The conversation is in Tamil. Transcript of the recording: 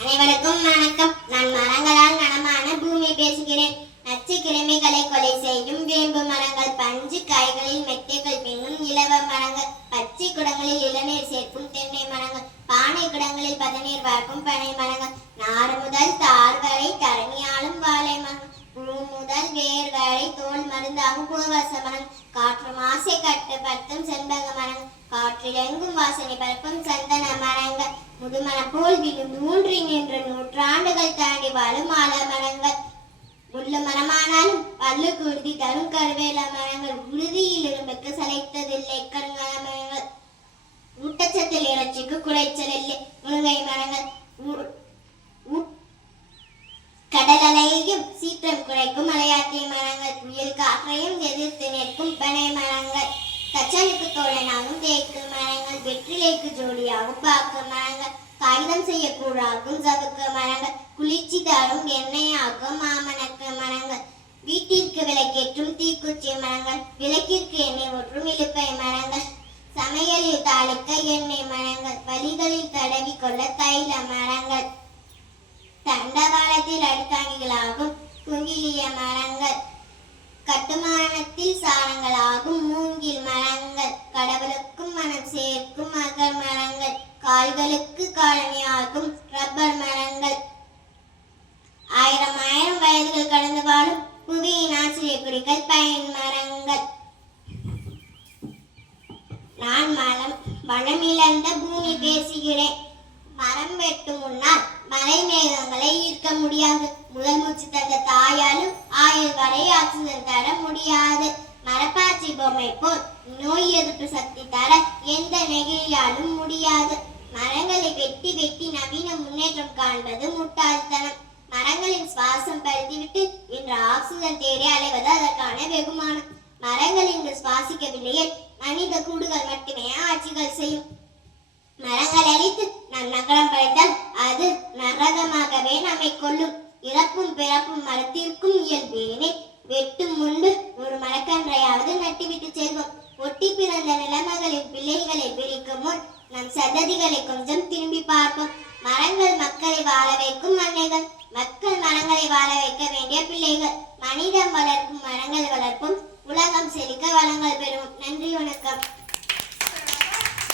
அனைவருக்கும் வணக்கம். நான் மரங்களால் நலமான பூமி பேசுகிறேன். நச்சு கிருமிகளை கொலை செய்யும் வேம்பு மரங்கள் பஞ்சு காய்களில் மெத்தைகள் பின்னும் இலவ மரங்கள் பச்சை குடங்களில் இளநீர் சேர்க்கும் தென்னை மரங்கள் பானை குடங்களில் பதநீர் வார்க்கும் பனை மரங்கள் நாறு முதல் தார் வரை தரணியாலும் வாழை மரங்கள் புழு முதல் வேர் வரை தோல் மருந்தாகும் பூவரச மரங்கள் காற்று மாசை கட்டுப்படுத்தும் செண்பக மரங்கள் ஆற்றில் எங்கும் வாசனை பரப்பும் சந்தன மரங்கள். முதுமன போல் விழுந்து ஊன்றி நின்ற நூற்றாண்டுகள் தாண்டி வாழும் ஆல மரங்கள். முள்ளு மரமானாலும் பல்லு குருதி தரும் கருவேல மரங்கள். உறுதியில் இரும்புக்கு சளைத்ததில்லை கருங்கால மரங்கள். ஊட்டச்சத்தில் இறைச்சிக்கு குறைச்சல் இல்லை முருங்கை மரங்கள். ஊ- கடல் அலையையும் சீற்றம் குறைக்கும் மலையாற்றிய மரங்கள். புயல் காற்றையும் எதிர்த்து நிற்கும் பனை மரங்கள். கச்சலுக்கு தோழனாகும் தேக்கு மரங்கள் வெற்றிலைக்கு ஜோடியாகும் பாக்கு மரங்கள் காகிதம் கூழாகும் சவுக்கு மரங்கள் குளிர்ச்சி தரும் எண்ணெயாகும் மாமணக்கு மரங்கள் வீட்டிற்கு விளக்கேற்றும் தீக்குச்சி மரங்கள் விளக்கிற்கு எண்ணெய் ஊற்றும் இழுப்பை மரங்கள் சமையலில் தாளிக்க எண்ணெய் மரங்கள் வழிகளில் தடவி கொள்ள தைல மரங்கள் தண்டவாளத்தில் அடித்தாங்கிகளாகும் குங்கிலிய மரங்கள் கட்டுமானத்தில் சாரங்களாகும். மூங்கில் மரங்கள் கடவுளுக்கும் மனம் சேர்க்கும் அகர் மரங்கள் கால்களுக்கு காலனியாகும் ரப்பர் மரங்கள். ஆயிரம் ஆயிரம் வயதுகள் கடந்து வாழும் புவியின் ஆசிரிய குடிகள் பயன் மரங்கள். நான் மனம் வளமிழந்த பூமி பேசுகிறேன். மரம் வெட்டும் முன்னால் மலை மேகங்களை ஈர்க்க முடியாது. முதல் மூச்சு தந்த தாயாலும் ஆயுள் வரை ஆக்சிஜன் தர முடியாது. மரப்பாச்சி பொம்மை போல் நோய் எதிர்ப்பு சக்தி தர எந்த நெகிழியாலும் முடியாது. மரங்களை வெட்டி வெட்டி நவீன முன்னேற்றம் காண்பது முட்டாள்தனம். மரங்களின் சுவாசம் பருத்திவிட்டு இன்று ஆக்சிஜன் தேடி அலைவது அதற்கான வெகுமானம். மரங்கள் இன்று சுவாசிக்கவில்லையே மனித கூடுகள் மட்டுமே ஆட்சிகள் செய்யும். மரங்கள் அழித்து நகரம் படைத்தால் அது நரகமாகவே நம்மை கொள்ளும் இறப்பும் பிறப்பும் மரத்திற்கும் இயல்பேனே வெட்டும் முன்பு ஒரு மரக்கன்றையாவது நட்டுவிட்டு செல்வோம். ஒட்டி பிறந்த நிலைமைகளின் பிள்ளைகளை பிரிக்கும் முன் நம் சந்ததிகளை கொஞ்சம் திரும்பி பார்ப்போம். மரங்கள் மக்களை வாழ வைக்கும் மண்ணைகள் மக்கள் மரங்களை வாழ வைக்க வேண்டிய பிள்ளைகள். மனிதம் வளர்க்கும் மரங்கள் வளர்ப்பும். உலகம் செழிக்க வளங்கள் பெறும் நன்றி வணக்கம்.